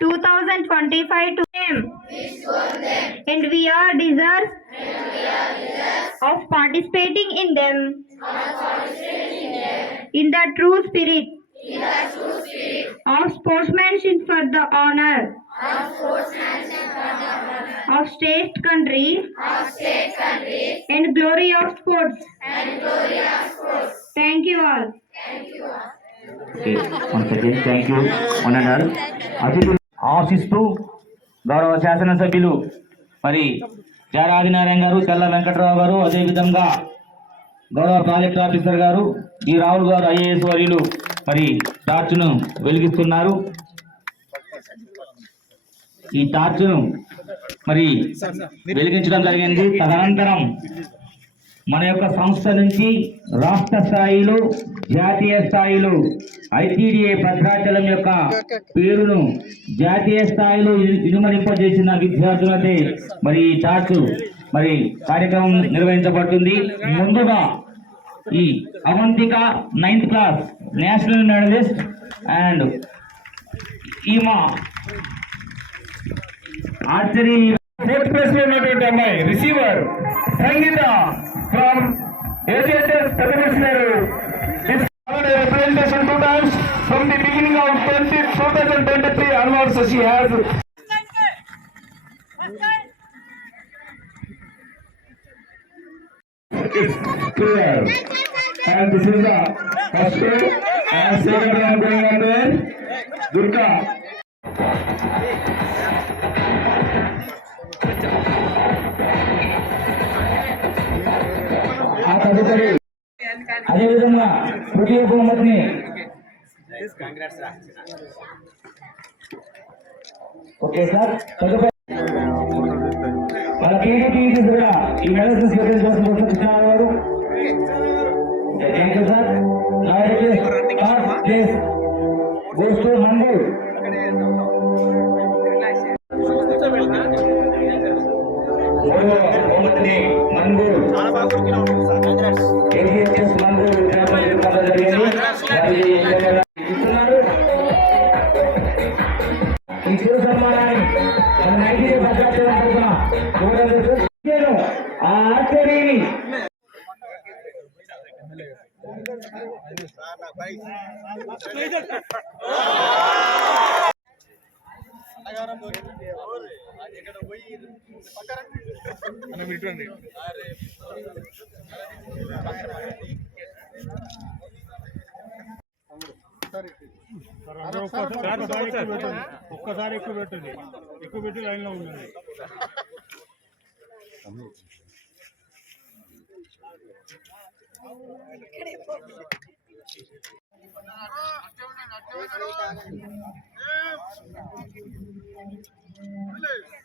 2025 to them. And we are desirous of participating in them. In, the true spirit. True spirit. Of sportsmanship for the honor. Of, state country. Of state country. And glory of sports. And glory of sports. Thank you all. Thank you all. Okay. Once again, thank you, one and all. ఆశిస్తూ గౌరవ శాసనసభ్యులు మరి జారాదినారాయణ గారు తెల్ల వెంకట్రావు గారు అదేవిధంగా గౌరవ project officer గారు ఈ రాహుల్ గారు ఐఏఎస్ వర్యులు మరి టార్చ్ను వెలిగిస్తున్నారు. ఈ టార్చ్ను మరి వెలిగించడం జరిగింది. తదనంతరం మన యొక్క సంస్థ నుంచి రాష్ట్ర స్థాయిలో జాతీయ స్థాయిలో ఐటీడీఏ భద్రాచలం యొక్క పేరును జాతీయ స్థాయిలో ఇనుమరింపజేసిన ఇనుమడింపజేసిన విద్యార్థులతో మరి ఈ మరి కార్యక్రమం నిర్వహించబడుతుంది. ముందుగా ఈ Avantika ninth class national medalist and ఈమా archery fourth ప్లేస్లో ఉన్నటువంటి అమ్మాయి receiver Sangeetha from is Televisionary. Representation two times from the beginning of 20, 2023 onwards she has. It's clear. And this is the first and second round going on there. Durga. Thank you. తదుపరి అదేవిధంగా తృతీయ బహుమతిని okay sir మన TDP కూడా ఈ medals special కోసం కోసం కృష్ణారావు గారు. Thank you sir please goes to మూడవ బహుమతిని ఈ చిరు సన్మానాన్ని మన నైతిక భద్రాచలం తరఫున ఆ ఆర్చరీని ఒక్కసారి ఎక్కువ పెట్టండి. ఎక్కువ పెట్టి లైన్లో ఉండండి. అట్టే